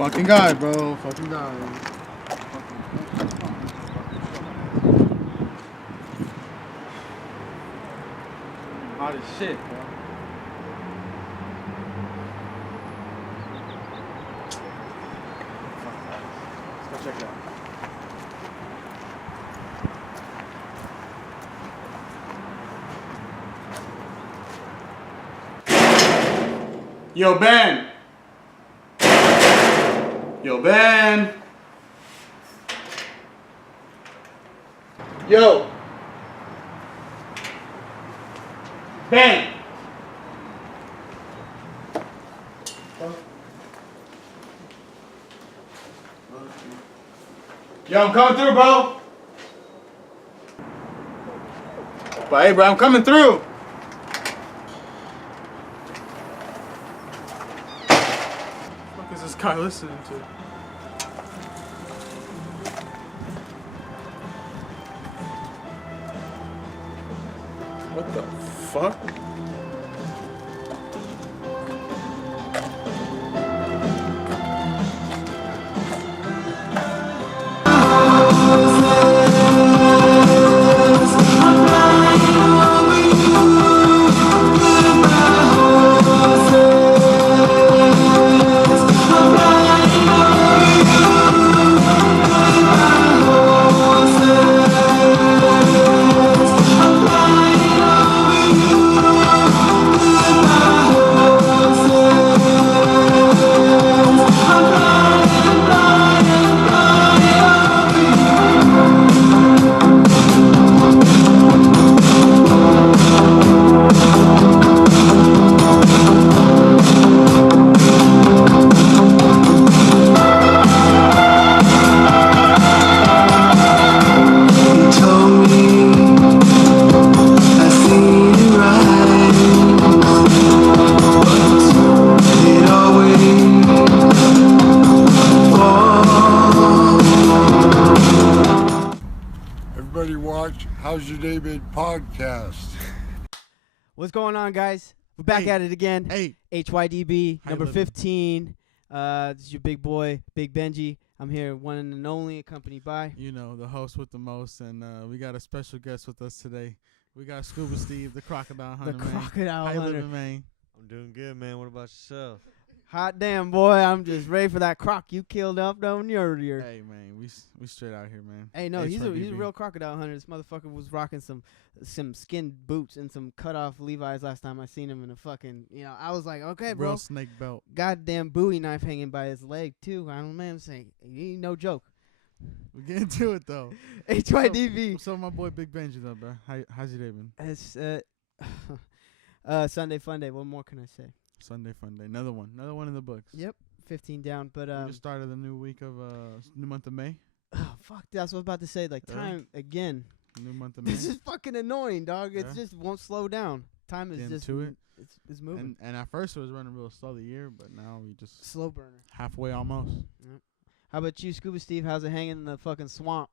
Fucking guy, bro. Fucking guy. Hot as shit, bro. Let's go check it out. Yo, Ben! Yo, Ben! Yo! Ben! Yo, I'm coming through, bro! But hey, bro, I'm coming through! What is this guy listening to? What the fuck? Everybody watch How's Your Day Been podcast. What's going on, guys? We're back at it again. Hey! HYDB, How you number living? 15. This is your big boy, Big Benji. I'm here, one and only, accompanied by... You know, the host with the most, and we got a special guest with us today. We got Scuba Steve, the crocodile hunter, the man. Crocodile How you Hunter. living, man? I'm doing good, man. What about yourself? Hot damn, boy. I'm just ready for that croc you killed up down the earlier. Hey, man, we straight out here, man. Hey, no, he's a HYDB. real crocodile hunter. This motherfucker was rocking some skin boots and some cut off Levi's last time I seen him in a fucking, I was like, okay, bro. Real snake belt. Goddamn Bowie knife hanging by his leg, too. I don't know, man. I'm saying, he ain't no joke. We get into it, though. HYDB. So my boy Big Benji, though, bro. How's your day been? It's Sunday fun day. What more can I say? Sunday fun day. Another one in the books. Yep, 15 down. But We just started the new week of new month of May. oh, fuck, that's what I was about to say. Like, Yeah. time again. New month of May. This is fucking annoying, dog. It Yeah. just won't slow down. Time is Getting just to it. It's moving. And at first it was running real slow the year, but now we just Slow burner. halfway almost. How about you, Scuba Steve? How's it hanging in the fucking swamp?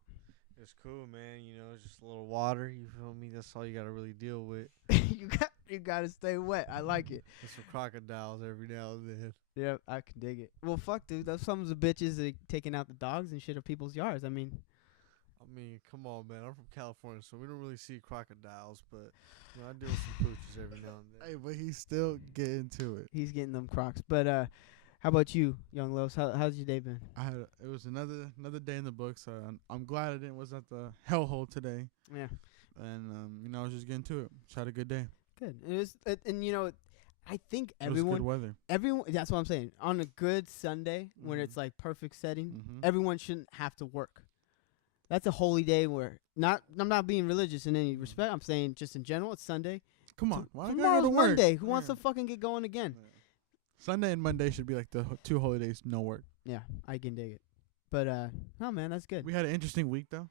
It's cool, man. You know, just a little water. You feel me? That's all you gotta really deal with. you gotta stay wet. I like it. There's some crocodiles every now and then. Yeah, I can dig it. Well, fuck, dude. Those some of the bitches that taking out the dogs and shit of people's yards. I mean, Come on, man. I'm from California, so we don't really see crocodiles, but you know, I deal with some pooches every now and then. Hey, but he's still getting to it. he's getting them crocs. But how about you, Young Los? How's your day been? It was another day in the books. I'm glad I was at the hellhole today, Yeah. and I was just getting to it. Just had a good day. Good. I think It was good weather. everyone. That's what I'm saying. On a good Sunday, when it's like perfect setting, Mhm. everyone shouldn't have to work. That's a holy day where I'm not being religious in any respect. I'm saying just in general, it's Sunday. Come on, why I gotta go Tomorrow's to work? Monday. Who wants Yeah. to fucking get going again? Yeah. Sunday and Monday should be like the two holy days, no work. Yeah, I can dig it. But no, man, that's good. We had an interesting week though.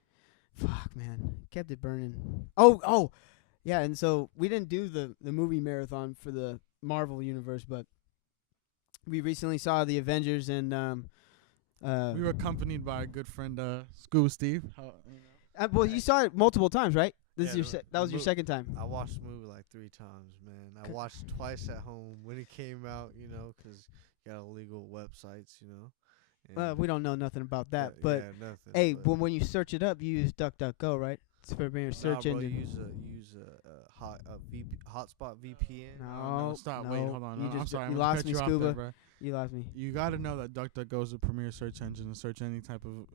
Fuck, man, kept it burning. Oh, yeah. And so we didn't do the movie marathon for the Marvel universe, but we recently saw the Avengers and We were accompanied by a good friend, Scuba Steve. well, you saw it multiple times, right? This Yeah, is your that was your second time. I watched the movie like 3 times, man. I watched it twice at home when it came out, you know, 'cause you got illegal websites, you know. We don't know nothing about that, Yeah, but yeah, nothing, hey, but when you search it up, you use DuckDuckGo, right? It's for being a search bro, engine. you use a hotspot VPN. No, stop. no, Wait, hold on. you I'm just- sorry. you I'm lost cut me, you off Scuba. there, bro. You lost me. You got to know that DuckDuckGo is the premier search engine to search any type of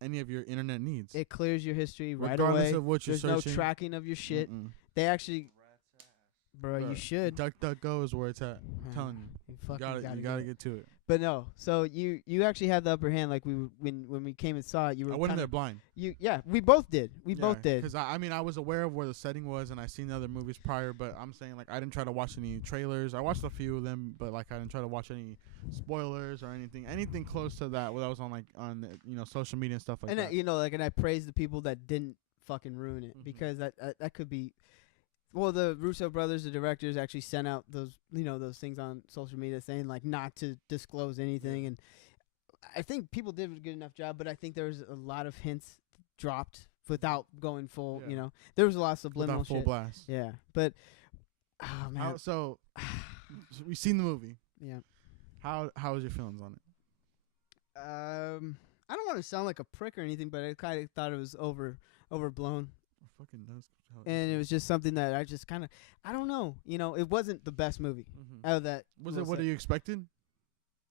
any of your internet needs. It clears your history right Regardless away. of what you're There's searching. no tracking of your shit. Mm-mm. They actually, bro, Bruh, you should. DuckDuckGo is where it's at. I'm Man, telling you. You You fucking gotta gotta get to it. But no, so you actually had the upper hand. Like when we came and saw it, you were. I went in kinda- there blind. We both did. We both did. Because I mean, I was aware of where the setting was, and I seen the other movies prior. But I'm saying like I didn't try to watch any trailers. I watched a few of them, but like I didn't try to watch any spoilers or anything close to that. What I was on social media and stuff like And that. and I praise the people that didn't fucking ruin it Mhm. because that could be. Well, the Russo brothers, the directors, actually sent out those things on social media saying like not to disclose anything, and I think people did a good enough job. But I think there was a lot of hints dropped without going full. Yeah. There was a lot of subliminal Without full shit. blast. Yeah, but oh man, So we've seen the movie. yeah. How was your feelings on it? I don't want to sound like a prick or anything, but I kind of thought it was overblown. Fucking knows. And it was just something that I just kind of, I don't know. It wasn't the best movie out of that. Was little it what set. you expected,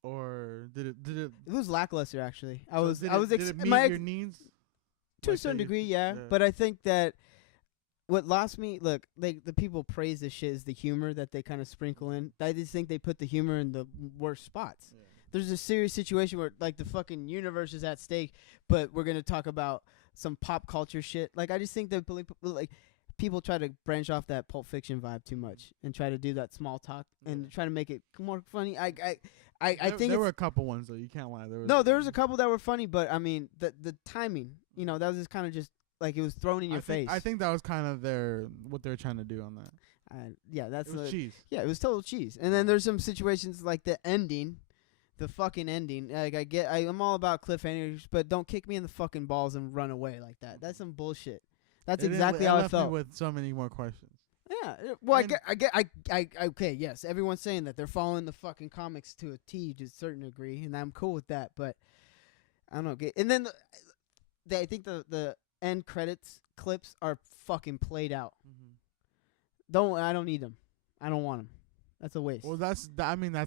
or did it? It was lackluster, actually. I so was did I it meet my your needs to a like certain that you- degree, yeah. yeah. But I think that what lost me, look, the people praise this shit is the humor that they kind of sprinkle in. I just think they put the humor in the worst spots. Yeah. There's a serious situation where like the fucking universe is at stake, but we're gonna talk about some pop culture shit. Like I just think that like people try to branch off that Pulp Fiction vibe too much and try to do that small talk and try to make it more funny. I think there were a couple ones though. You can't lie. there was a couple that were funny, but I mean the timing, that was just kind of just like it was thrown in your face. I think that was kind of what they're trying to do on that. Yeah, that's It was cheese. yeah, it was total cheese. And then there's some situations like the ending. The fucking ending. Like I'm all about cliffhangers, but don't kick me in the fucking balls and run away like that. That's some bullshit. That's exactly how I left me felt. with so many more questions. Yeah. Well, And- okay, yes. Everyone's saying that they're following the fucking comics to a T to a certain degree, and I'm cool with that. But I don't know. And then I think the end credits clips are fucking played out. I don't need them. I don't want them. That's a waste. Well, that's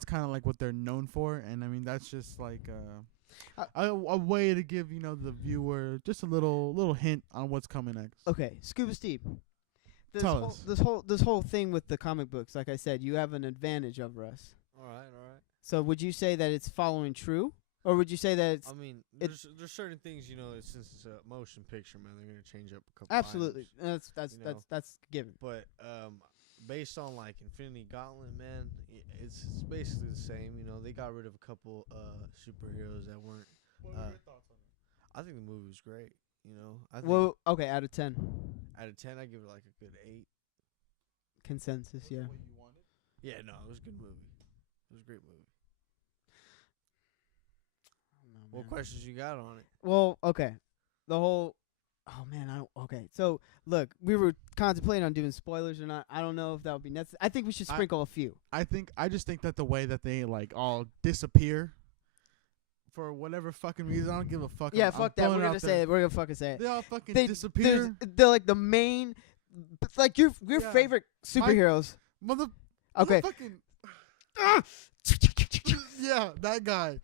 kind of like what they're known for, and I mean that's just like a way to give the viewer just a little hint on what's coming next. Okay, Scuba Steve. Tell us. This whole thing with the comic books, like I said, you have an advantage over us. All right. So would you say that it's following true, or would you say that it's I mean, it's- there's certain things since it's a motion picture, man, they're gonna change up a couple. absolutely items. that's given? But based on like Infinity Gauntlet, man, it's basically the same. They got rid of a couple superheroes that weren't. What were your thoughts on it? I think the movie was great. I think Well, okay, out of 10, out of 10, I give it like a good 8. consensus, yeah. Yeah, no, it was a good movie. It was a great movie. What questions you got on it? Well, okay, the whole. Oh man, okay. So look, we were contemplating on doing spoilers or not. I don't know if that would be necessary. I think we should sprinkle a few. I just think that the way that they like all disappear for whatever fucking reason, I don't give a fuck. Yeah, I'm fuck that. throwing We're it gonna out say there. it. We're gonna fucking say it. They all fucking They- disappear. They're like the main, like your Yeah. favorite superheroes. Mother. Okay. Fucking, yeah, that guy.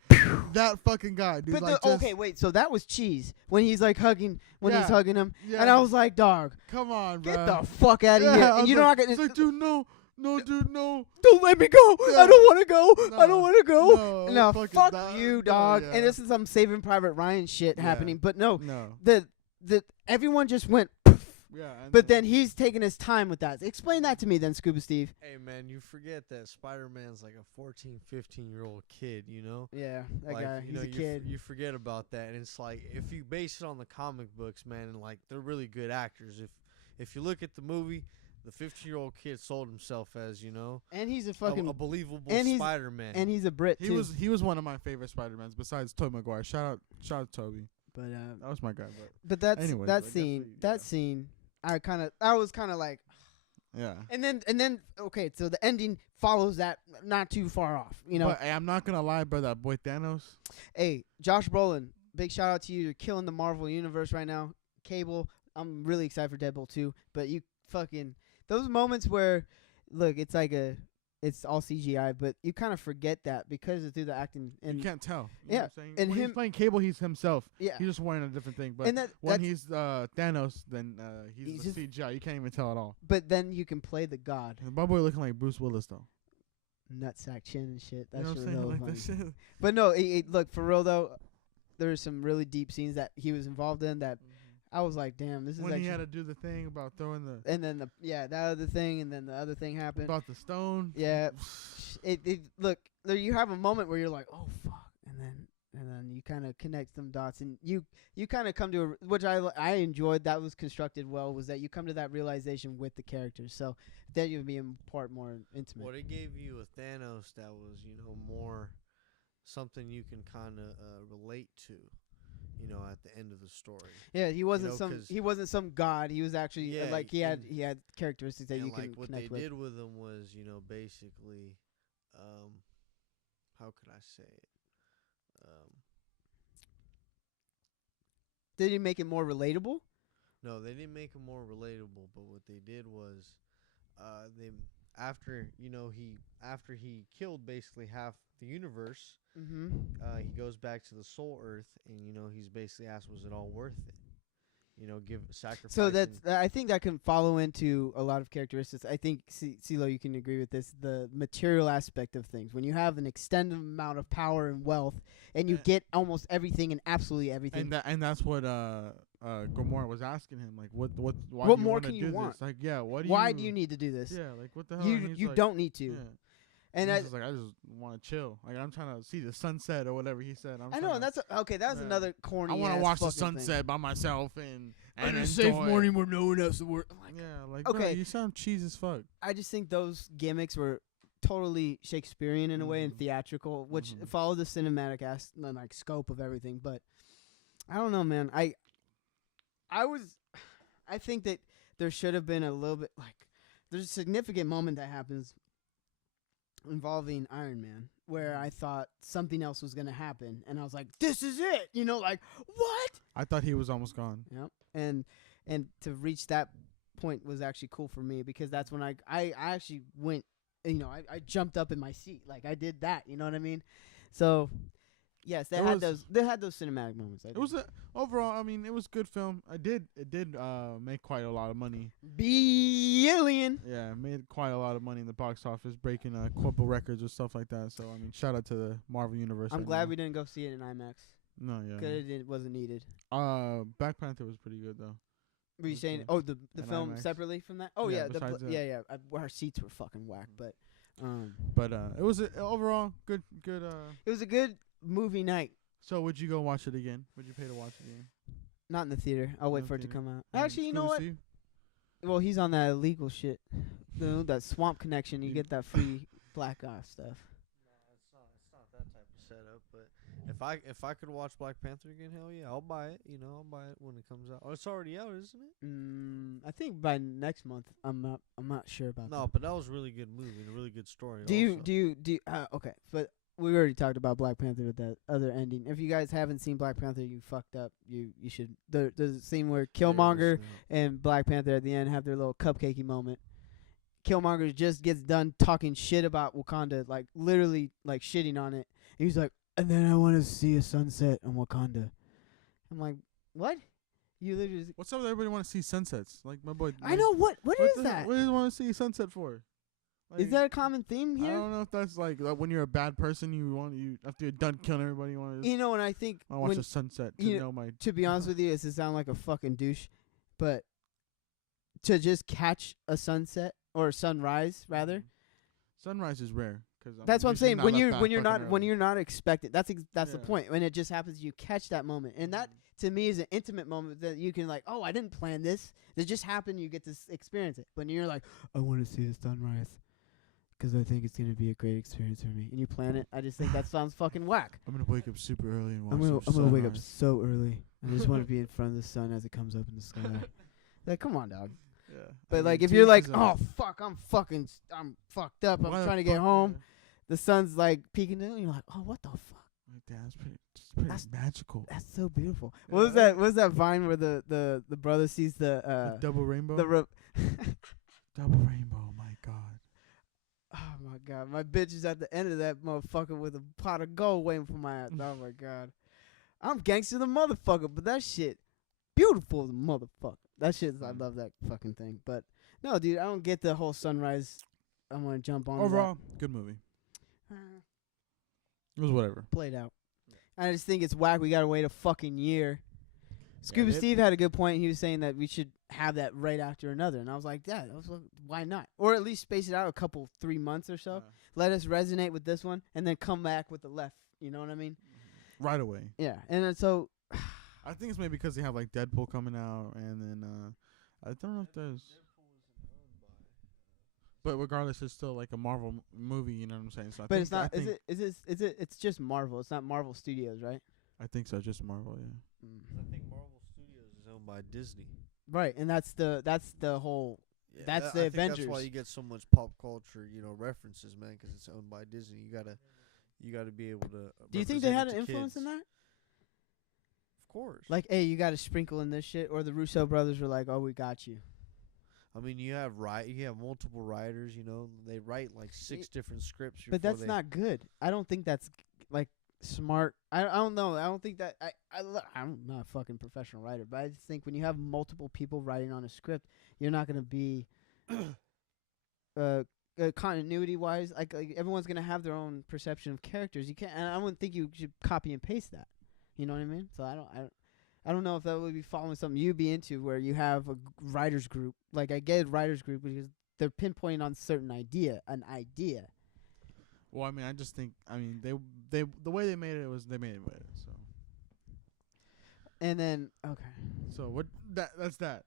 That fucking guy, dude. But like okay, wait. So that was cheese when he's like hugging he's Yeah. hugging him, Yeah. and I was like, dog, Come on, bro. get the fuck out of Yeah, here. I And was you're like, not gonna. It's like, dude, no, dude, no. Don't let me go. Yeah. I don't want to go. I No. don't want to go. No, No, fucking fuck that- you, no, dog. yeah. And this is some Saving Private Ryan shit Yeah. happening. But no, No. the everyone just went. Yeah. and But then he's taking his time with that. Explain that to me, then, Scuba Steve. Hey, man, you forget that Spider-Man's like a 14, 15-year-old kid, Yeah, that like, guy. He's a kid. You forget about that, and it's like if you base it on the comic books, man, and like they're really good actors. If you look at the movie, the 15-year-old kid sold himself as And he's a fucking a believable and he's- Spider-Man. and he's a Brit he too. was one of my favorite Spider-Mans besides Tobey Maguire. Shout out Toby. but That was my guy. but that's Anyways, I that guess scene. we- That yeah. scene. I was kind of like, Yeah. And then okay, so the ending follows that not too far off, you know. But hey, I'm not gonna lie, bro. That boy Thanos. Hey, Josh Brolin, big shout out to you. You're killing the Marvel universe right now. Cable, I'm really excited for Deadpool 2, but you fucking those moments where look, it's all CGI, but you kind of forget that because it's through the acting and You can't tell. You yeah, know what I'm saying? and When him- he's playing Cable, he's himself. yeah. He's just wearing a different thing. But And when that's- he's Thanos, then He's he's the just- CGI. You can't even tell at all. But then you can play the god, And my boy looking like Bruce Willis though. nutsack chin and shit. You That's know what I'm really saying? hella Like funny. that shit. But no, look for real though. There's some really deep scenes that he was involved in that I was like, damn, this is When actually. he had to do the thing about throwing the And then that other thing, and then the other thing happened. about the stone. Yeah, it look there. You have a moment where you're like, oh fuck, and then you kind of connect some dots, and you kind of come to which I enjoyed. That was constructed well. Was that you come to that realization with the characters, so then you'll be in part more intimate. What it gave you a Thanos that was, more something you can kind of relate to, at the end of the story. Yeah, he wasn't know, some 'cause- he wasn't some god. He was actually Yeah, like and- he had characteristics that And you can like what connect they with. did with him was, basically, how could I say it? Did he make it more relatable? No, they didn't make him more relatable, but what they did was, they after he killed basically half the universe, Mm-hmm. he goes back to the Soul Earth, and he's basically asked, was it all worth it? Give sacrifice. So that's I think that can follow into a lot of characteristics. I think CeeLo, you can agree with this. The material aspect of things. When you have an extended amount of power and wealth, and you get almost everything and absolutely everything. And that's what Gamora was asking him, like, why What do you more wanna can you do want? This? Like, yeah, Why do you need to do this? Yeah, like what the hell? And he's You like, don't need to. Yeah. And he's I just like, I just want to chill. Like I'm trying to see the sunset or whatever he said. I know, and that's okay. That was yeah. another corny. I want to watch the sunset by myself and enjoy. enjoy. where no one else to work. Yeah, like Okay. bro, you sound cheese as fuck. I just think those gimmicks were totally Shakespearean in a way and theatrical, which follow the cinematic scope of everything. But I don't know, man. I think that there should have been a little bit there's a significant moment that happens involving Iron Man where I thought something else was gonna happen, and I was like, "This is it," what? I thought he was almost gone. Yep. And to reach that point was actually cool for me because that's when I actually went, I jumped up in my seat. Like I did that, you know what I mean? So yes, they had those cinematic moments. It was overall, I mean, it was a good film. It did make quite a lot of money. Billion. Yeah, it made quite a lot of money in the box office, breaking corporate records or stuff like that. So I mean, shout out to the Marvel Universe. I'm right glad now. we didn't go see it in IMAX. No, yeah. Because it wasn't needed. Black Panther was pretty good though. Were you was saying? good. Oh, the And film IMAX. separately from that? Oh Yeah, yeah, besides that. yeah. Our seats were fucking whack, but But it was overall good. it was a good movie night. So would you go watch it again? Would you pay to watch it again? Not in the theater. I'll wait No for it to theater. come out. And Actually, you it's know cool what? to see? Well, he's on that illegal shit. That swamp connection. You You- get that free Black Ops stuff. It's not that type of setup. But if I could watch Black Panther again, hell yeah, I'll buy it. I'll buy it when it comes out. Oh, it's already out, isn't it? I think by next month. I'm not sure about No, that. but that was a really good movie and a really good story. Do you also. okay? But we already talked about Black Panther with that other ending. If you guys haven't seen Black Panther, you fucked up. You should. There's a scene where Killmonger and Black Panther at the end have their little cupcakey moment. Killmonger just gets done talking shit about Wakanda, like literally like shitting on it. And he's like, and then I want to see a sunset on Wakanda. I'm like, what? You literally. What's up with everybody want to see sunsets? Like my boy. I know what is that? What do you want to see sunset for? Is Like, that a common theme I here? don't know if that's like when you're a bad person, you after you're done killing everybody, you want to And I think watch when, a sunset to you know my. to be honest with you, it's to sound like a fucking douche, but to just catch a sunset or a sunrise rather. Sunrise is rare because That's what I'm saying. When you're not expecting, that's the Yeah. point. When it just happens, you catch that moment, and that to me is an intimate moment that you can oh, I didn't plan this. It just happened. You get to experience it. When you're like, I want to see the sunrise because I think it's gonna be a great experience for me, and you plan it. I just think that sounds fucking whack. I'm gonna wake up super early and watch. I'm gonna wake up so early. I just want to be in front of the sun as it comes up in the sky. Like, come on, dog. Yeah. But I like, mean, if to you're each like, his oh own. fuck, I'm fucked up. I'm Why the trying to get fuck, home. yeah. The sun's like peeking in. You're like, oh, what the fuck? Like, damn, it's pretty That's- magical. That's so beautiful. Yeah. What was that? What was that Vine where the brother sees The the double rainbow. Double rainbow. My God. Oh my god, my bitch is at the end of that motherfucker with a pot of gold waiting for my ass. Oh my god, I'm gangster the motherfucker, but that shit beautiful as a motherfucker. That shit, I love that fucking thing. But no, dude, I don't get the whole sunrise. I want to jump on Overall, good movie. that. It was whatever. Played out. I just think it's whack. We gotta wait a fucking year. Scuba they- Steve had a good point. He was saying that we should have that right after another, and I was like, yeah, why not? Or at least space it out 3 months or so. Let us resonate with this one, and then come back with the left. You know what I mean? Right away. Yeah. And then so, I think it's maybe because they have like Deadpool coming out, and then I don't know if there's. But regardless, it's still like a Marvel movie. You know what I'm saying? So I but think, it's not. I think, Is it? It's just Marvel. It's not Marvel Studios, right? I think so. Just Marvel. Yeah. I think Marvel Studios is owned by Disney. Right, and that's the whole. Yeah, That's I the think Avengers. That's why you get so much pop culture, references, man, because it's owned by Disney. You gotta be able to. Do you think they had represent an it to influence kids. in that? Of course. Like, hey, you got to sprinkle in this shit, or the Russo brothers were like, oh, we got you. I mean, you have multiple writers. They write like 6 different scripts. But before that's they- not good. I don't think that's like smart. I don't know. I don't think that I'm not a fucking professional writer, but I just think when you have multiple people writing on a script, you're not gonna be continuity wise. Like everyone's gonna have their own perception of characters. You can't. And I wouldn't think you should copy and paste that. You know what I mean? So I don't know if that would be following something you'd be into, where you have a writers group. Like I get writers group because they're pinpointing on an idea. Well, I mean, I just think, they the way they made it was they made it with it. So. And then okay. So what? That's that.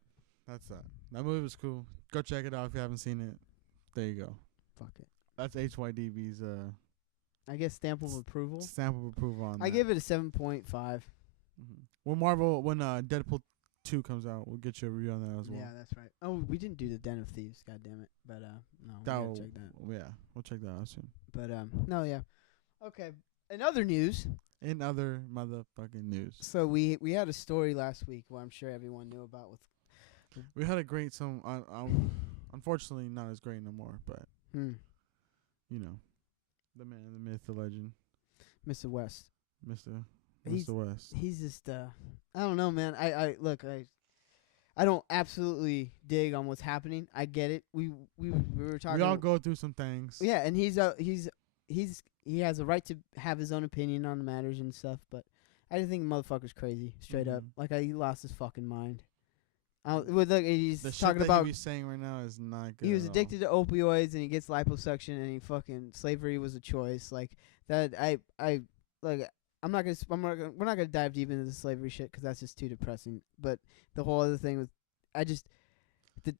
That movie was cool. Go check it out if you haven't seen it. There you go. Fuck it. That's HYDB's I guess stamp of approval. stamp of approval on. I that. give it a 7.5. When Deadpool 2 comes out, we'll get you a review on that as well. Yeah, that's right. Oh, we didn't do the Den of Thieves. God damn it. But no, we That gotta will, check that. yeah, we'll check that out soon. But no, yeah. Okay. In other news, In other motherfucking news, so we had a story last week where I'm sure everyone knew about with we had a great unfortunately not as great no more, but you know, the man, the myth, the legend, Mr. West. Mr. He's- West. He's just I don't know, man. I look, I don't absolutely dig on what's happening. I get it. We were talking. We all go through some things. Yeah, and he has a right to have his own opinion on the matters and stuff, but I just think the motherfucker's crazy, straight up. Like he lost his fucking mind. Look, he's The shit talking that about he's saying right now is not good. he was at all. addicted to opioids and he gets liposuction and he fucking slavery was a choice. Like that, we're not gonna dive deep into the slavery shit 'cause that's just too depressing. But the whole other thing was,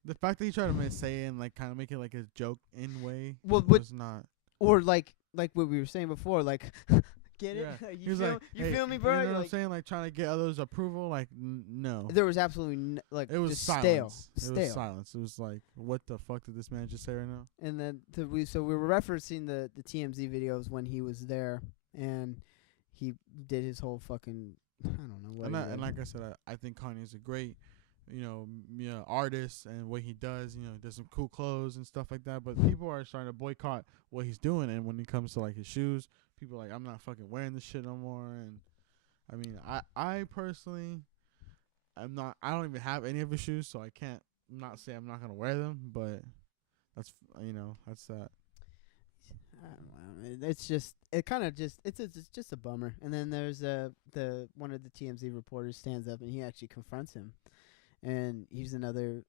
The fact that he tried to say it and like kind of make it like a joke in way Well, was not. or like what we were saying before, like get it? Yeah. He you was feel, like, you hey, feel me, bro? You know You're what I'm like, saying? Like trying to get others' approval. Like no. there was absolutely it It was just silence. stale. It was silence. It was like, what the fuck did this man just say right now? And then we were referencing the TMZ videos when he was there and he did his whole fucking I don't know what. And like I said, I think Kanye's a great, artist and what he does. Does some cool clothes and stuff like that. But people are starting to boycott what he's doing. And when it comes to like his shoes, people are like, I'm not fucking wearing this shit no more. And I mean, I personally, I don't even have any of his shoes, so I can't not say I'm not gonna wear them. But that's that's that. I don't know. It's just it's just a bummer. And then there's one of the TMZ reporters stands up and he actually confronts him, and he's another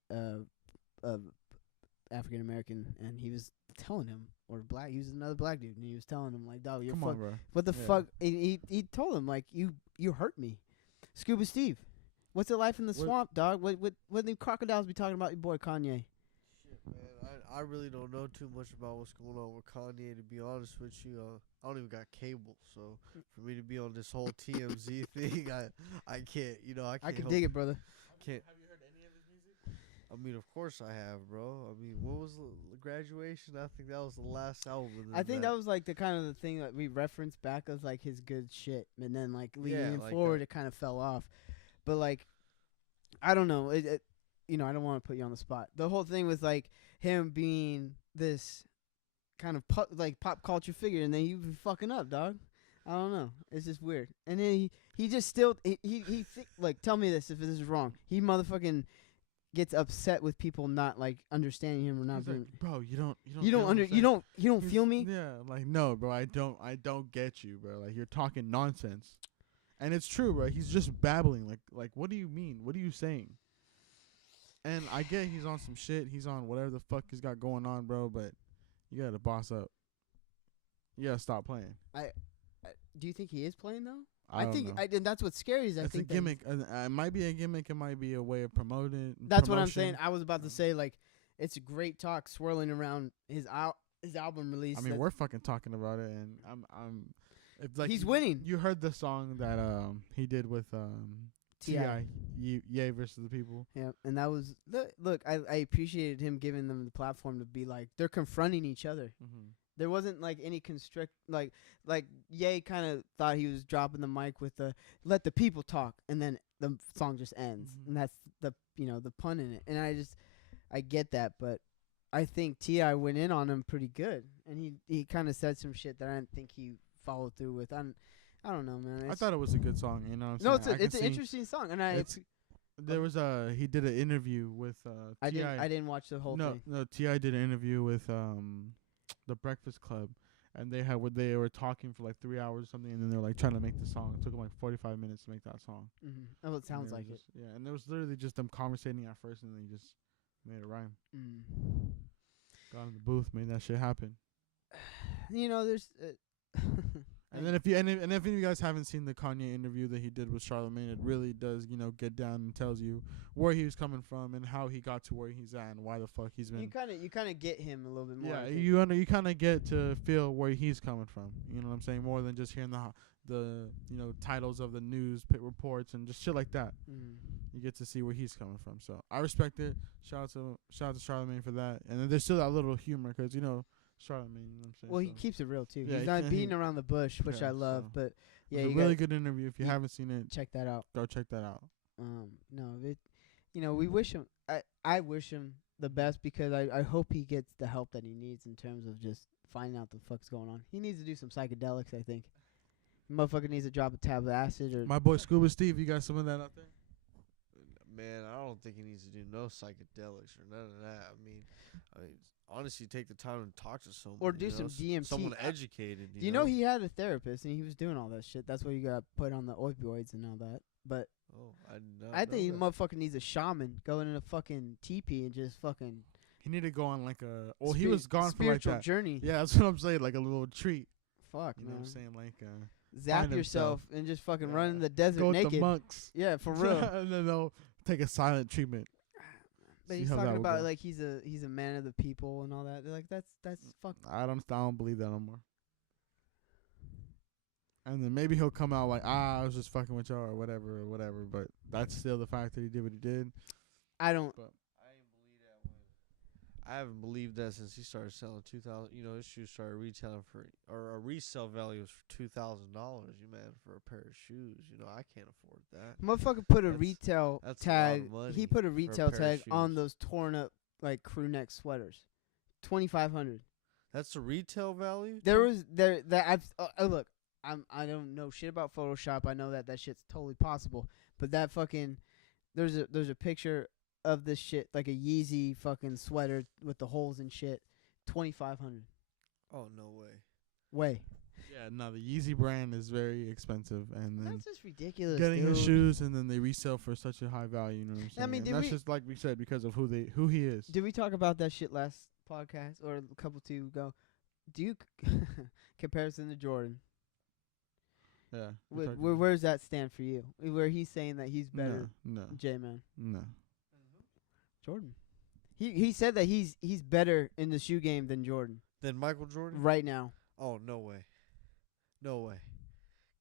African American, and he was telling him or black. He was another black dude, and he was telling him like, "Dog, you're Come on, bro. what the Yeah. fuck?" He told him like, "You hurt me, Scuba Steve. What's it like in the swamp, dog? What the crocodiles be talking about your boy Kanye?" Man, I really don't know too much about what's going on with Kanye, to be honest with you. I don't even got cable, so for me to be on this whole TMZ thing, I can't, I can't. I can dig it, brother. Can't. Have you heard any of his music? I mean, of course I have, bro. I mean, what was the graduation? I think that was the last album. I think that was like the kind of the thing that we referenced back as like his good shit, and then like leading like forward, that. it kind of fell off. But like, I don't know. I don't want to put you on the spot. The whole thing was like him being this kind of pop culture figure, and then he be fucking up, dog. I don't know. It's just weird. And then he just still like, tell me this if this is wrong. He motherfucking gets upset with people not like understanding him or not He's being. like, bro, you don't You don't feel me. Yeah, like no, bro, I don't get you, bro. Like you're talking nonsense, and it's true, bro. He's just babbling. Like what do you mean? What are you saying? And I get he's on some shit. He's on whatever the fuck he's got going on, bro. But you gotta boss up. You gotta stop playing. Do you think he is playing though? I don't know. And that's what's scary is I It's a think gimmick. It might be a gimmick. It might be a way of promoting. That's what I'm saying. I was about to say like it's a great talk swirling around his album release. I mean, we're fucking talking about it, and I'm. It's like he's winning. You heard the song that he did with T.I. Ye versus the People. Yeah, and that was look. I appreciated him giving them the platform to be like they're confronting each other. Mm-hmm. There wasn't like any constrict like Ye kind of thought he was dropping the mic with the let the people talk, and then the song just ends, and that's the the pun in it. And I get that, but I think T.I. went in on him pretty good, and he kind of said some shit that I didn't think he followed through with. I don't know, man. I thought it was a good song. You know what I'm no, saying? it's an interesting song, and there was he did an interview with T.I. I didn't watch the whole thing. No, T.I. did an interview with the Breakfast Club, and they were talking for like 3 hours or something, and then they were like trying to make the song. It took them like 45 minutes to make that song. Mm-hmm. Oh, it sounds like it. Yeah, and it was literally just them conversating at first, and then they just made it rhyme. Got in the booth, made that shit happen. There's. And then if you guys haven't seen the Kanye interview that he did with Charlamagne, it really does get down and tells you where he was coming from and how he got to where he's at and why the fuck he's been. You kind of get him a little bit more. Yeah, you kind of get to feel where he's coming from. You know what I'm saying? More than just hearing the titles of the news reports and just shit like that. You get to see where he's coming from. So I respect it. Shout out to Charlamagne for that. And then there's still that little humor because Charlamagne, you know what I'm saying? Well, he keeps it real too. Yeah, he's not beating around the bush, which I love. So But yeah, it was a really good interview. If you haven't seen it, check that out. go check that out. We wish him. I wish him the best because I hope he gets the help that he needs in terms of just finding out the fuck's going on. He needs to do some psychedelics. I think. Motherfucker needs to drop a tab of acid or. My boy Scuba Steve, you got some of that out there? Man, I don't think he needs to do no psychedelics or none of that. I mean, honestly, take the time and talk to someone. Or do some DMT. Someone educated. You know he had a therapist and he was doing all that shit. That's why you got put on the opioids and all that. But I think motherfucker needs a shaman going in a fucking teepee and just fucking. He need to go on like a. Well, he was gone for like that journey. Yeah, that's what I'm saying. Like a little treat. Fuck, you know what I'm saying? Like zap yourself and just fucking run in the desert go naked. With the monks. Yeah, for real. And then they'll take a silent treatment. But he's talking about like he's a man of the people and all that. They're like that's fucked. I don't believe that no more. And then maybe he'll come out like I was just fucking with y'all or whatever. But that's still the fact that he did what he did. I don't. But I haven't believed that since he started selling 2,000. His shoes started retailing or a resale value was for $2,000. Man, for a pair of shoes. I can't afford that. Motherfucker put a retail that's tag. A lot of money He put a retail tag on shoes. those torn up like crew neck sweaters. $2,500. That's the retail value. Look. I don't know shit about Photoshop. I know that shit's totally possible. But that fucking there's a picture of this shit like a Yeezy fucking sweater with the holes and shit. $2,500. Oh no way. Way. Yeah, no, the Yeezy brand is very expensive, and then that's just ridiculous. Getting his shoes and then they resell for such a high value. You know what I'm saying? I mean, that's just like we said because of who he is. Did we talk about that shit last podcast or a couple two ago? Do you comparison to Jordan? Yeah. Where does that stand for you? Where he's saying that he's better? No. J-Man. No. Jordan. He said that he's better in the shoe game than Jordan. Than Michael Jordan? Right now. Oh, no way. No way.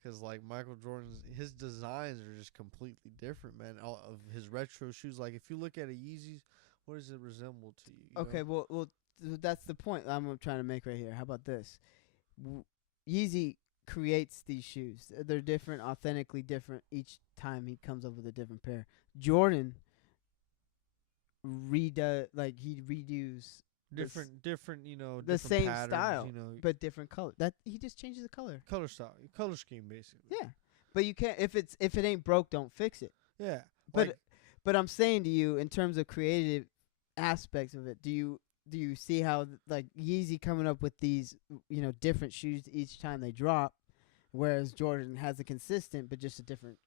Because, like, Michael Jordan's, his designs are just completely different, man. All of his retro shoes. Like, if you look at a Yeezys, what does it resemble to you? You Okay, know? well, that's the point I'm trying to make right here. How about this? Yeezy creates these shoes. They're different, authentically different each time he comes up with a different pair. Jordan he redos Different, you know, the different same patterns, style, you know, but different color. That he just changes the color. color style, color scheme, basically. Yeah, but you can't if it ain't broke, don't fix it. Yeah, But but I'm saying to you, in terms of creative aspects of it, do you see how like Yeezy coming up with these different shoes each time they drop, whereas Jordan has a consistent but just a different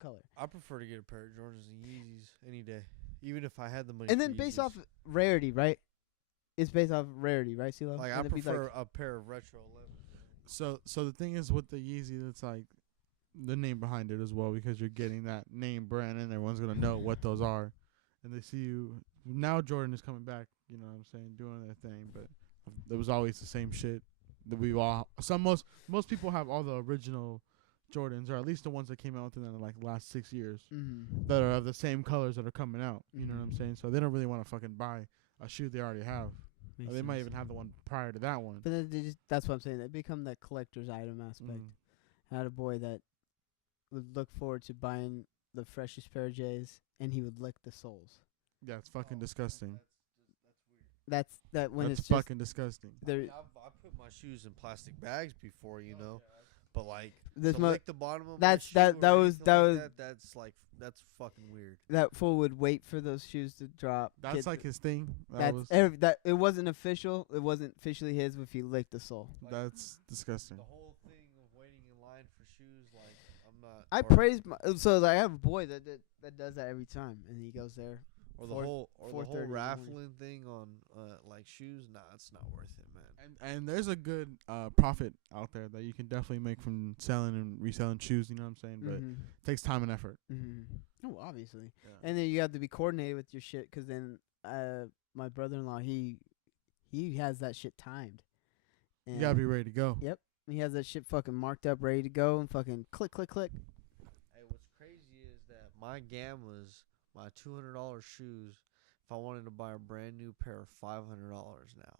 color. I prefer to get a pair of Jordans and Yeezys any day, even if I had the money. And for then based Yeezys. off rarity, right? It's based off rarity, right, CeeLo? Like I Wouldn't it be prefer a pair of retro 11s. So the thing is with the Yeezy, it's like the name behind it as well, because you're getting that name brand and everyone's gonna know what those are, and they see you now. Jordan is coming back, you know what I'm saying, doing their thing, but it was always the same shit that we all. Most people have all the original Jordans, or at least the ones that came out within the like last 6 years, that are of the same colors that are coming out. You know what I'm saying? So they don't really want to fucking buy a shoe they already have. Or they might even have the one prior to that one. But then that's what I'm saying. They become that collector's item aspect. I had a boy that would look forward to buying the freshest pair of J's, and he would lick the soles. Yeah, it's fucking disgusting. That's when That's it's fucking disgusting. I mean, I put my shoes in plastic bags before, you know, but like This to mo- lick the bottom of that's- my shoe that- that or was- anything that like was- that's fucking weird. that fool would wait for those shoes to drop. That's get like his thing. that it wasn't official. It wasn't officially his if he licked the sole. That's disgusting. The whole thing of waiting in line for shoes, like I'm not. I or- praise my I have a boy that does that every time, and he goes there. Or Four- the whole 4:30 in the morning. raffling thing on like shoes. Nah, it's not worth it, man. And there's a good profit out there that you can definitely make from selling and reselling shoes. You know what I'm saying? But it takes time and effort. Oh, obviously. Yeah. And then you have to be coordinated with your shit, 'cause then my brother-in-law he has that shit timed. You gotta be ready to go. Yep. He has that shit fucking marked up, ready to go, and fucking click, click, click. Hey, what's crazy is that my Gammas, my $200 shoes, if I wanted to buy a brand new pair of $500 now,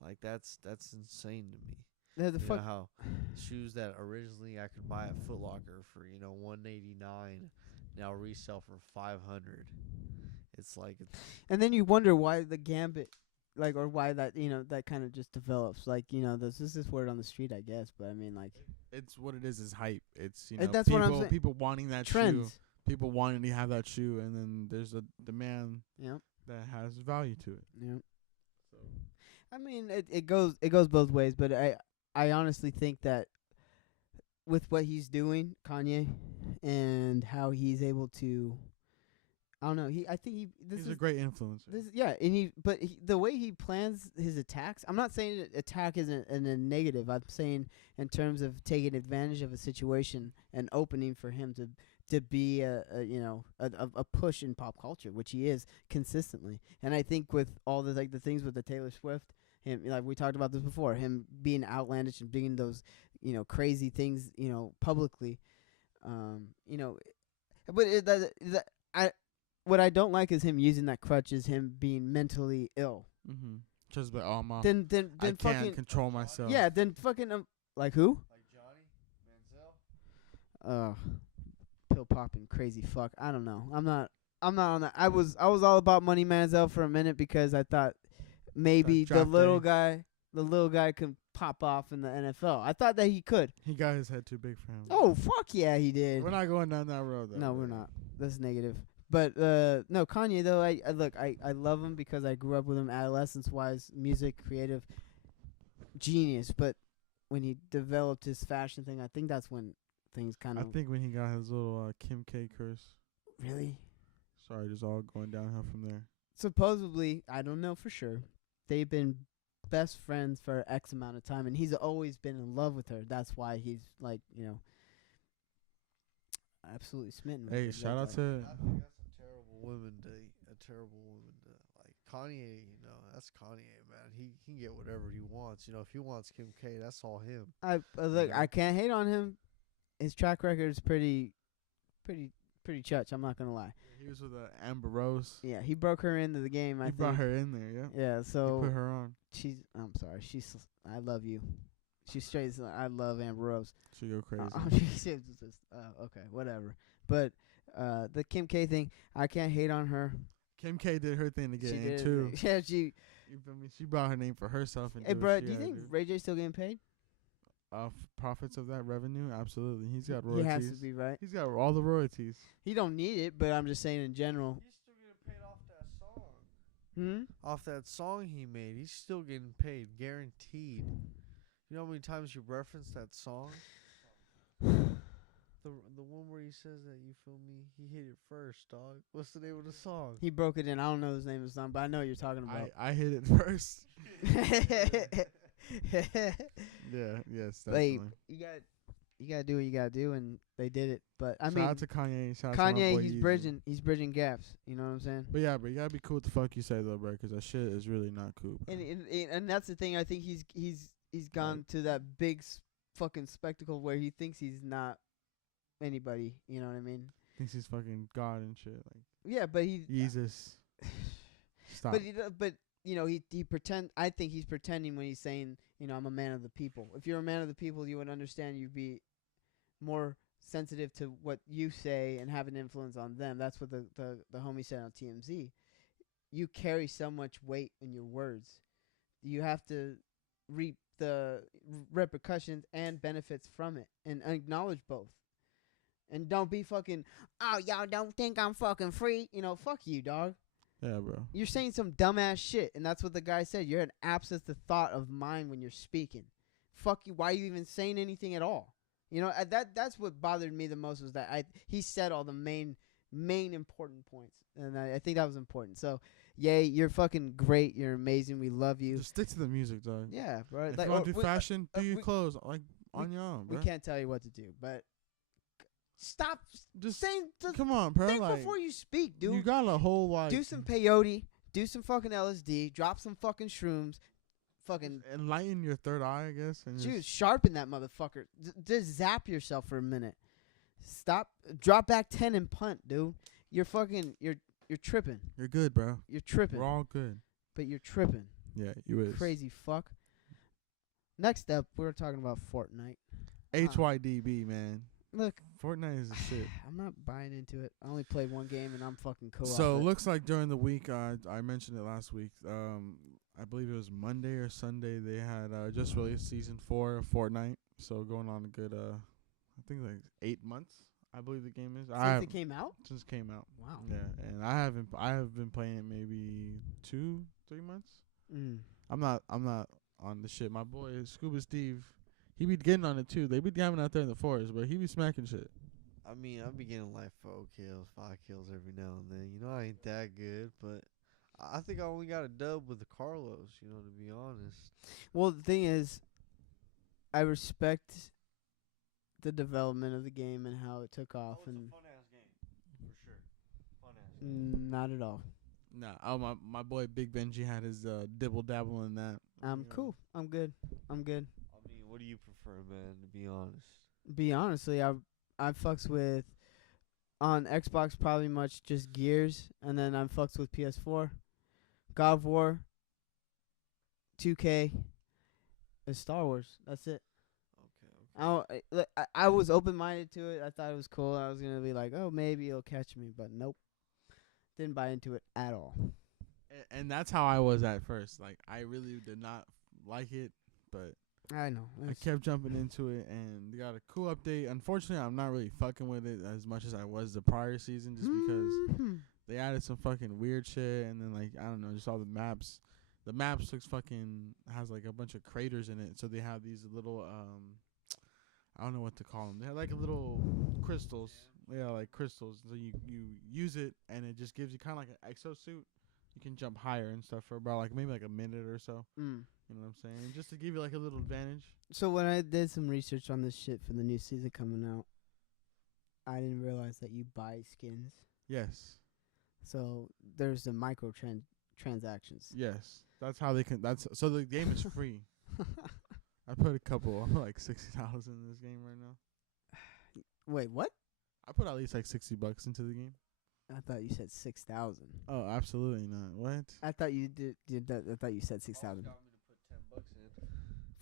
like that's insane to me. The You know fuck. how shoes that originally I could buy at Foot Locker for $189 now resell for $500. It's like And then you wonder why the gambit, like, or why that that kind of just develops. Like, this is this word on the street, I guess. But I mean, like, It's what it is hype. It's And that's what I'm saying. people wanting that shoe. trends. People wanting to have that shoe, and then there's a demand Yep. that has value to it. Yep. So I mean, it goes both ways, but I honestly think that with what he's doing, Kanye, and how he's able to, I don't know. he's a great influencer. The way he plans his attacks. I'm not saying that attack isn't in a negative. I'm saying in terms of taking advantage of a situation and opening for him to be a push in pop culture, which he is consistently. And I think with all the the things with the Taylor Swift, him, like we talked about this before, him being outlandish and being those crazy things publicly, what I don't like is him using that crutch is him being mentally ill. Just like, oh, my, Then I fucking can't control myself. yeah. Then fucking like who? like Johnny Manziel. Pill popping crazy fuck. I don't know. I'm not on that. I was all about Money Manziel for a minute because I thought maybe That the draft little guy could pop off in the NFL. I thought that he could. He got his head too big for him. Oh fuck yeah, he did. We're not going down that road, though. No, we're not. That's negative. But no, Kanye though. I love him because I grew up with him, adolescence wise, music, creative, genius. But when he developed his fashion thing, I think that's when things kind I of think when he got his little Kim K curse. really. Sorry, just all going downhill from there. Supposedly, I don't know for sure. They've been best friends for X amount of time, and he's always been in love with her. That's why he's like, absolutely smitten. with Hey, her. shout out That's to I think that's a terrible woman to like Kanye. That's Kanye, man. He can get whatever he wants. If he wants Kim K, that's all him. look. I can't hate on him. His track record is pretty chutch. I'm not gonna lie. He was with Amber Rose. Yeah, he broke her into the game. I He think. brought her in there. Yeah. Yeah, He so put her on. I'm sorry. I love you. She's straight. I love Amber Rose. She go crazy. Okay, whatever. But the Kim K thing, I can't hate on her. Kim K did her thing to get She in did. too. Yeah, she. You feel me? She brought her name for herself. And Hey, bro, do you think Ray J's still getting paid? Profits of that revenue? Absolutely. He's got He royalties. has to be, right? He's got all the royalties. He don't need it, but I'm just saying in general. He's still getting paid off that song. Hmm. Off that song he made, he's still getting paid, guaranteed. You know how many times you reference that song? The one where he says that, you feel me? He hit it first, dog. What's the name of the song? He broke it in. I don't know his name of the song, but I know what you're talking about. I hit it first. Yeah. Yes. Definitely. Like you gotta do what you gotta do, and they did it. But I Shout mean, out to Kanye. Shout out to my Kanye, boy he's Yeezy. bridging gaps. You know what I'm saying? But yeah, bro, you gotta be cool with the fuck you say though, bro, because that shit is really not cool. Bro. And that's the thing. I think he's gone to that big fucking spectacle where he thinks he's not anybody. You know what I mean? Thinks he's fucking God and shit. Like Yeah, but he. Jesus. Stop. But you know he pretend. I think he's pretending when he's saying, you know, I'm a man of the people. If you're a man of the people, you would understand. You'd be more sensitive to what you say and have an influence on them. That's what the homie said on TMZ. You carry so much weight in your words. You have to reap the repercussions and benefits from it, and acknowledge both. And don't be fucking, oh, y'all don't think I'm fucking free. You know, fuck you, dog. Yeah, bro. You're saying some dumbass shit, and that's what the guy said. You're an absence of thought of mind when you're speaking. Fuck you. Why are you even saying anything at all? You know, that's what bothered me the most was that he said all the main important points, and I think that was important. So, yay, you're fucking great. You're amazing. We love you. Just stick to the music, dog. Yeah, bro. If you want to do fashion, do your we- clothes like on your own, bro. We can't tell you what to do, but stop Just saying. come on, bro. Think Like, before you speak, dude. you got a whole like Do some peyote. Do some fucking LSD. Drop some fucking shrooms. Fucking enlighten your third eye, I guess. And dude, just, sharpen that motherfucker. Just zap yourself for a minute. Stop. Drop back 10 and punt, dude. You're fucking. You're tripping. you're good, bro. You're tripping. We're all good. But you're tripping. Yeah, you is. Crazy fuck. Next up, we're talking about Fortnite. HYDB, man. Look, Fortnite is the shit. I'm not buying into it. I only played one game and I'm fucking cool. So off it. looks like during the week, I mentioned it last week. I believe it was Monday or Sunday. They had just released season 4 of Fortnite. So going on a good, I think like 8 months. I believe the game is. Since it came out. Since it came out. Wow. Yeah, and I have been playing it maybe 2-3 months. Mm. I'm not on the shit. My boy Scuba Steve, he be getting on it too. They be jamming out there in the forest, but he be smacking shit. I mean, I'm getting like 4 kills, 5 kills every now and then. You know, I ain't that good, but I think I only got a dub with the Carlos, you know, to be honest. Well, the thing is, I respect the development of the game and how it took off, and fun-ass game, for sure. Fun-ass game. not at all. Nah, oh my boy Big Benji had his dibble dabble in that. I'm You know. cool. I'm good. I mean, what do you prefer, man, to be honest? Be honestly, I fucks with on Xbox probably much just Gears, and then I'm fucks with PS4, God of War, 2K, and Star Wars. That's it. I was open minded to it. I thought it was cool. I was gonna be like, oh, maybe it'll catch me, but nope. Didn't buy into it at all. And that's how I was at first. Like I really did not like it, but I know. I kept jumping into it, and they got a cool update. Unfortunately, I'm not really fucking with it as much as I was the prior season, just because they added some fucking weird shit, and then like I don't know, just all the maps. The maps looks fucking has like a bunch of craters in it, so they have these little I don't know what to call them. They have like a little crystals. Yeah, like crystals. So you use it, and it just gives you kind of like an exosuit. You can jump higher and stuff for about like maybe like a minute or so. You know what I'm saying? Just to give you like a little advantage. So when I did some research on this shit for the new season coming out, I didn't realize that you buy skins. Yes. So there's the micro transactions. Yes. That's how they can. That's so the game is free. I put a couple like $60 in this game right now. Wait, what? I put at least like $60 into the game. I thought you said 6,000. Oh, absolutely not. What? I thought you did that. I thought you said 6,000. Got me to put $10 in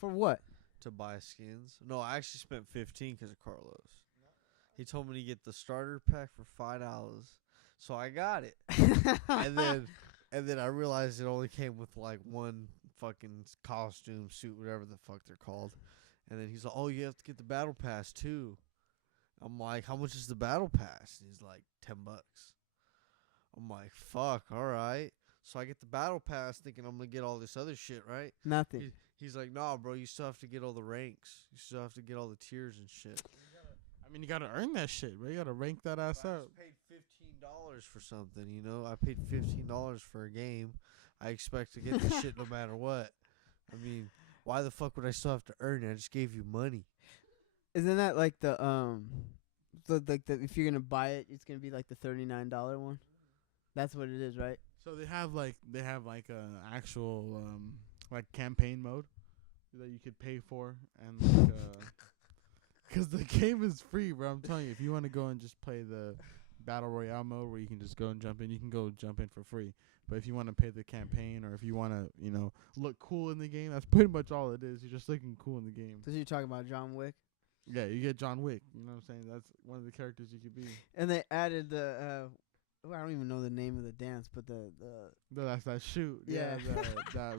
For what? to buy skins. No, I actually spent 15 because of Carlos. He told me to get the starter pack for $5, so I got it. and then I realized it only came with like one fucking costume suit, whatever the fuck they're called. And then he's like, "Oh, you have to get the battle pass too." I'm like, "How much is the battle pass?" And he's like, $10. I'm like, "Fuck, all right." So I get the battle pass, thinking I'm gonna get all this other shit, right? Nothing. He's like, "Nah, bro, you still have to get all the ranks. You still have to get all the tiers and shit." I mean, you gotta earn that shit, bro. You gotta rank that ass I up. just paid $15 for something, you know. I paid $15 for a game. I expect to get the shit no matter what. I mean, why the fuck would I still have to earn it? I just gave you money. Isn't that like the if you're gonna buy it, it's gonna be like the $39 one? That's what it is, right? So they have like a actual like campaign mode that you could pay for, and like because the game is free, bro. I'm telling you, if you want to go and just play the battle royale mode where you can just go and jump in, you can go jump in for free. But if you want to pay the campaign, or if you want to, look cool in the game, that's pretty much all it is. You're just looking cool in the game. So you're talking about John Wick, Yeah, you get John Wick. You know what I'm saying? That's one of the characters you could be. and they added the I don't even know the name of the dance, but the That's that shoot. Yeah. that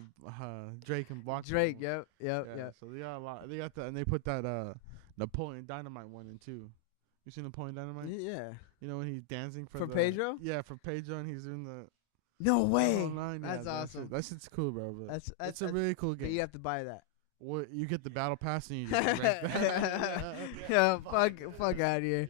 Drake and Block. Drake. one. Yep. So they got a lot. They got that, and they put that Napoleon Dynamite one in too. You seen Napoleon Dynamite? Yeah. You know when he's dancing for Pedro? Yeah, for Pedro, and he's in the No way. online. That's awesome. That shit's cool, bro. But That's it's a really cool but game. you have to buy that. What, you get the battle pass and you just rank that. Yeah, fuck out of here.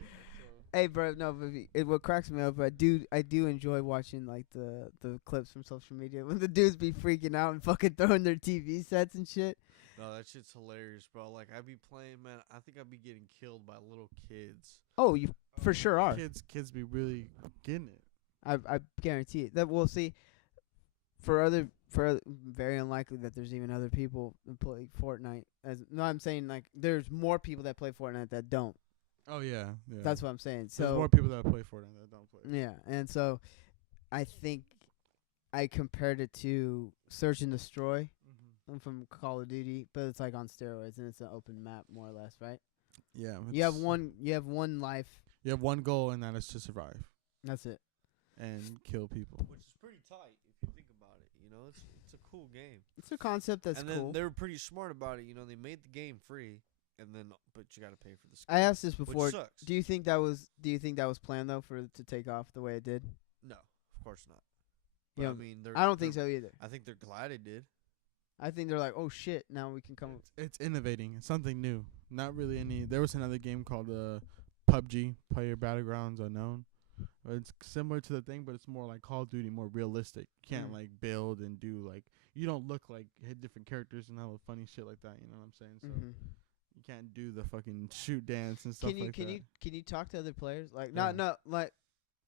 Hey, bro, no, but what cracks me up, I do enjoy watching like the clips from social media when the dudes be freaking out and fucking throwing their TV sets and shit. No, that shit's hilarious, bro. Like, I be playing, man. I think I be getting killed by little kids. Oh, you for sure are. Kids be really getting it. I guarantee it. That we'll see. Very unlikely that there's even other people that play Fortnite. I'm saying like there's more people that play Fortnite that don't. Oh yeah. That's what I'm saying. There's So more people that play Fortnite that don't play. yeah, and so I think I compared it to Search and Destroy from Call of Duty, but it's like on steroids and it's an open map more or less, right? Yeah. You have one life. You have one goal, and that is to survive That's it. and kill people. Which is pretty tight if you think about it. You know, it's a cool game. It's a concept that's and cool. then they were pretty smart about it. You know, they made the game free, but you got to pay for the skin. I asked this before. Which sucks. Do you think that was planned though for it to take off the way it did? No, of course not. Yeah, But I mean, I don't think so either. I think they're glad it did. I think they're like, oh shit, now we can come. It's innovating. It's something new. Not really any. There was another game called PUBG, Player Battlegrounds Unknown. It's similar to the thing, but it's more like Call of Duty, more realistic. You can't like build and do like, you don't look like hit different characters and have funny shit like that. You know what I'm saying? So you can't do the fucking shoot dance and stuff like that. Can you talk to other players? Like Yeah. not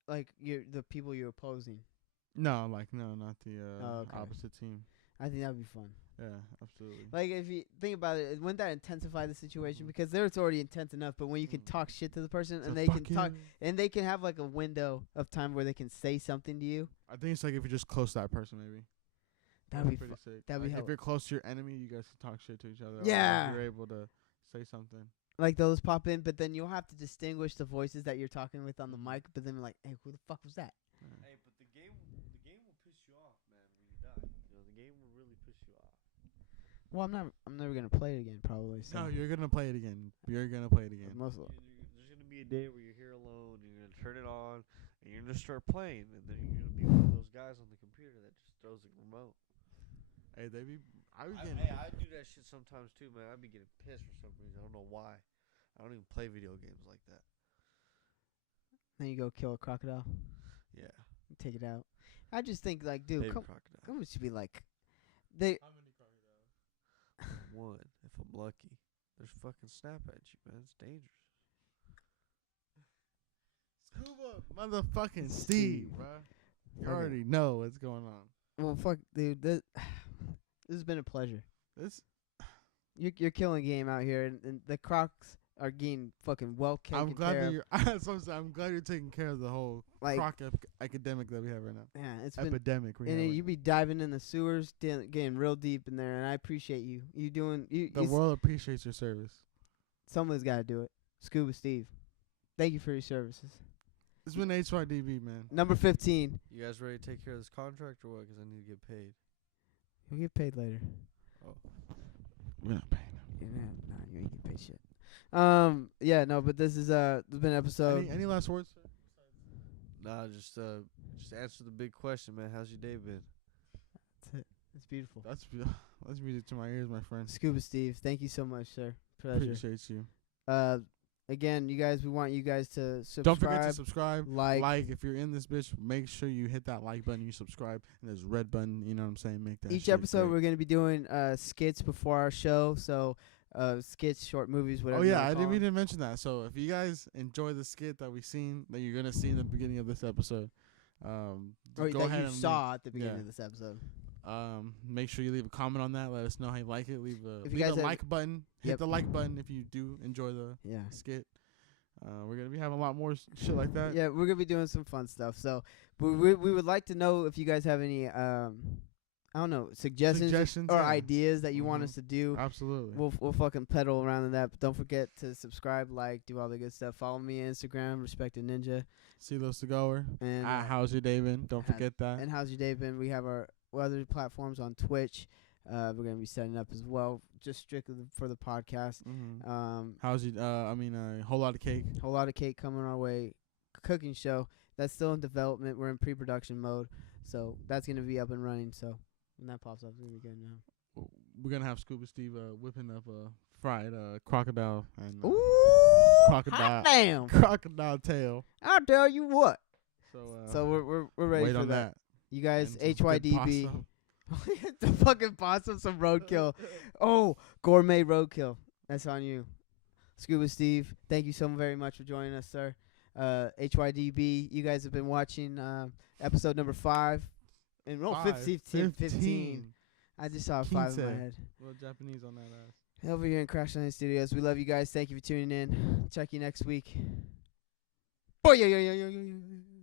like the people you're opposing. No, not the okay. opposite team. I think that'd be fun. Yeah, absolutely. Like if you think about it, wouldn't that intensify the situation? Because there it's already intense enough, but when you can talk shit to the person and they can talk and they can have like a window of time where they can say something to you. I think it's like if you're just close to that person, maybe. That'd be pretty sick. that'd be Like if hella- you're close to your enemy, you guys can talk shit to each other. Yeah. Or you're able to say something. Like those pop in, but then you'll have to distinguish the voices that you're talking with on the mic. But then like, hey, who the fuck was that? Hey, but the game will piss you off, man, when you die. You know, the game will really piss you off. Well, I'm never gonna play it again, probably. So. No, you're gonna play it again. You're gonna play it again. Most of There's gonna be a day where you're here alone, and you're gonna turn it on, and you're gonna start playing, and then you're gonna be one of those guys on the computer that just throws a remote. Hey, I was getting. I do that shit sometimes too, man. I be getting pissed for some reason. I don't know why. I don't even play video games like that. Then you go kill a crocodile, Yeah. take it out. I just think like, dude, Baby come crocodile. on, should be like, they. How many crocodiles? One, if I'm lucky. There's fucking snap at you, man. It's dangerous. Scuba, motherfucking Steve, bro. You Okay. already know what's going on. Well, fuck, dude. This has been a pleasure. This You're killing game out here, and the Crocs are getting fucking well I'm taken glad care that of. you're. That's what I'm saying. I'm glad you're taking care of the whole Like, academic that we have right now. yeah, it's been. Epidemic. We And have then right you be diving in the sewers, getting real deep in there, and I appreciate you. You doing you. now. The world appreciates your service. Someone's got to do it. Scuba Steve, thank you for your services. It's been HYDB, man. Number 15. You guys ready to take care of this contract or what? Because I need to get paid. You'll get paid later. Oh. We're not paying. Nah, you ain't get paid shit. Yeah, no, but this is there's been an episode. Any last words? Sir? Nah, just answer the big question, man. How's your day been? That's it. It's beautiful. That's music to my ears, my friend. Scuba Steve, thank you so much, sir. Pleasure. Appreciate you. Again, you guys, we want you guys to subscribe. Don't forget to subscribe. like. If you're in this bitch, make sure you hit that like button. You subscribe, and there's a red button. You know what I'm saying? Make that. Each shit episode, great. we're gonna be doing skits before our show. So, skits, short movies, whatever. Oh you yeah, wanna call we them. didn't mention that. So if you guys enjoy the skit that you're gonna see in the beginning of this episode, Or go that ahead you and saw at the beginning yeah. of this episode. make sure you leave a comment on that. Let us know how you like it. Leave If you leave guys a have- like button. Hit Yep. the like button if you do enjoy the Yeah. skit. We're gonna be having a lot more shit like that. Yeah, we're gonna be doing some fun stuff. So, we would like to know if you guys have any I don't know, suggestions or yeah. ideas that you want Mhm. us to do. Absolutely. We'll fucking pedal around in that. But don't forget to subscribe, like, do all the good stuff. Follow me on Instagram, Respected Ninja, See those to goer. and How's your day been? Don't ha- forget that. and how's your day been? We have our other platforms on Twitch. We're gonna be setting up as well, just strictly for the podcast. Mm-hmm. How's your? Whole lot of cake. Whole lot of cake coming our way. Cooking show that's still in development. We're in pre-production mode, so that's gonna be up and running. So when that pops up, it's gonna be good now. We're gonna have Scuba Steve whipping up a fried crocodile and Ooh, crocodile. hot damn! crocodile tail. I'll tell you what. So So we're ready wait for on that. You guys, And some good HYDB. pasta. The fucking possum, some roadkill. Oh, gourmet roadkill. That's on you. Scuba Steve, thank you so very much for joining us, sir. HYDB, you guys have been watching episode number 5. And 15. I just saw a 5 in my Quince. head. Little Japanese on that ass. Over here in Crash Landing Studios. We love you guys. Thank you for tuning in. Check you next week. Boy, yo.